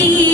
Andy.